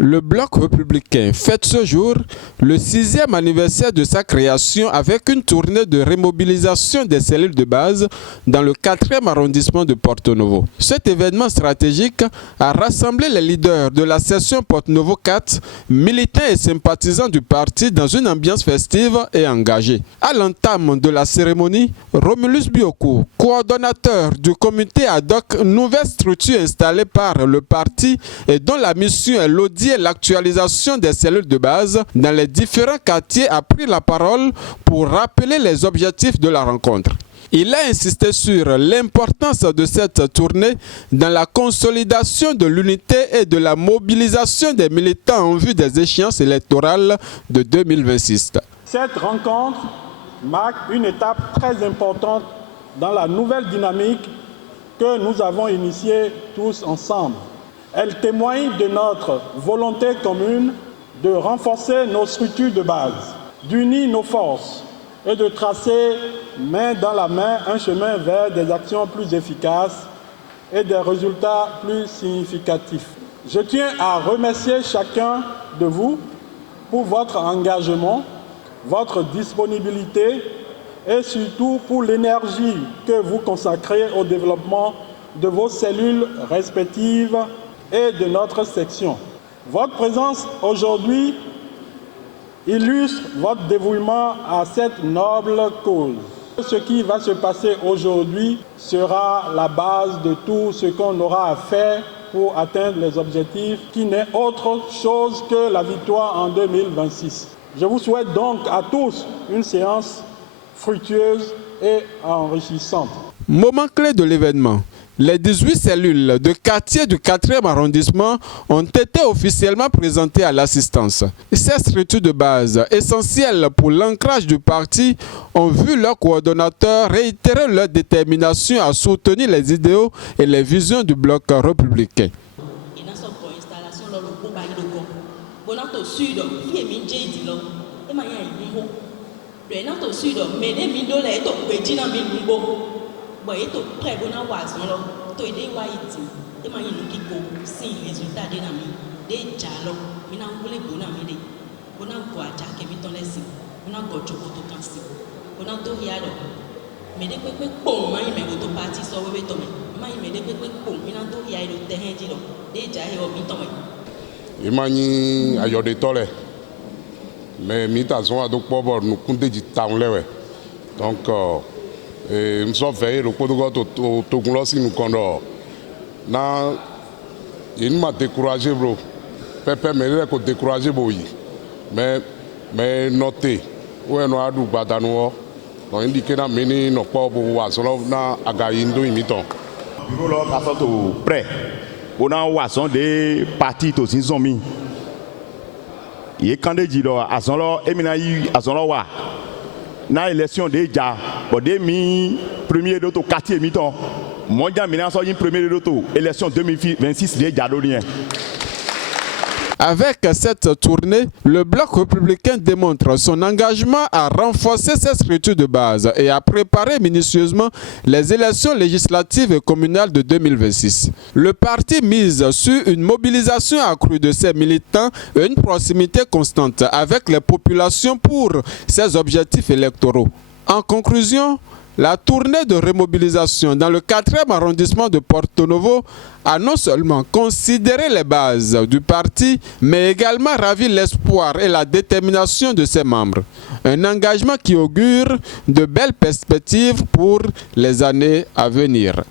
Le Bloc républicain fête ce jour le 6e anniversaire de sa création avec une tournée de remobilisation des cellules de base dans le 4e arrondissement de Porto Novo. Cet événement stratégique a rassemblé les leaders de la section Porto Novo 4, militants et sympathisants du parti dans une ambiance festive et engagée. À l'entame de la cérémonie, Romulus Bioku, coordonnateur du comité ad hoc, nouvelle structure installée par le parti et dont la mission est l'audit et l'actualisation des cellules de base dans les différents quartiers, a pris la parole pour rappeler les objectifs de la rencontre. Il a insisté sur l'importance de cette tournée dans la consolidation de l'unité et de la mobilisation des militants en vue des échéances électorales de 2026. Cette rencontre marque une étape très importante dans la nouvelle dynamique que nous avons initiée tous ensemble. Elle témoigne de notre volonté commune de renforcer nos structures de base, d'unir nos forces et de tracer main dans la main un chemin vers des actions plus efficaces et des résultats plus significatifs. Je tiens à remercier chacun de vous pour votre engagement, votre disponibilité et surtout pour l'énergie que vous consacrez au développement de vos cellules respectives et de notre section. Votre présence aujourd'hui illustre votre dévouement à cette noble cause. Ce qui va se passer aujourd'hui sera la base de tout ce qu'on aura à faire pour atteindre les objectifs, qui n'est autre chose que la victoire en 2026. Je vous souhaite donc à tous une séance fructueuse et enrichissante. Moment clé de l'événement. Les 18 cellules de quartier du 4e arrondissement ont été officiellement présentées à l'assistance. Ces structures de base, essentielles pour l'ancrage du parti, ont vu leurs coordonnateurs réitérer leur détermination à soutenir les idéaux et les visions du bloc républicain. Eto prêt bona wazon lo to ide wa iti e ma yin ki ko si résultat de na mi de jalo mi na ngule bona mi de bona ko aja ke mi ton lesi bona go choko to kansi bona to ya do me de pe pon ma yin me go to party so we to me ma yin me de pe pon mi na to ya do te hen ji do de ja he o mi to me e ma yin ayode to le mais mi ta so ado po bo nu kunde ji taun lewe donc nous sommes veillés le protocole tout si nous condor. Na il m'a découragé bro. Pépé mais il découragé boy. Mais noté. Ouais no adu badano. Donc indiqué na meni no pas pour wason na agayindo imiton. Bureau là ka to prêt. On a wason des partis to sin zomi. Il est candidat do ason lo emina yi ason lo wa. Na élection déjà bon demi premier d'auto quartier mi-temps mondial maintenant so une premier d'auto élection 2026 déjà donné. Avec cette tournée, le Bloc républicain démontre son engagement à renforcer ses structures de base et à préparer minutieusement les élections législatives et communales de 2026. Le parti mise sur une mobilisation accrue de ses militants et une proximité constante avec les populations pour ses objectifs électoraux. En conclusion, la tournée de remobilisation dans le 4e arrondissement de Porto Novo a non seulement considéré les bases du parti, mais également ravi l'espoir et la détermination de ses membres. Un engagement qui augure de belles perspectives pour les années à venir.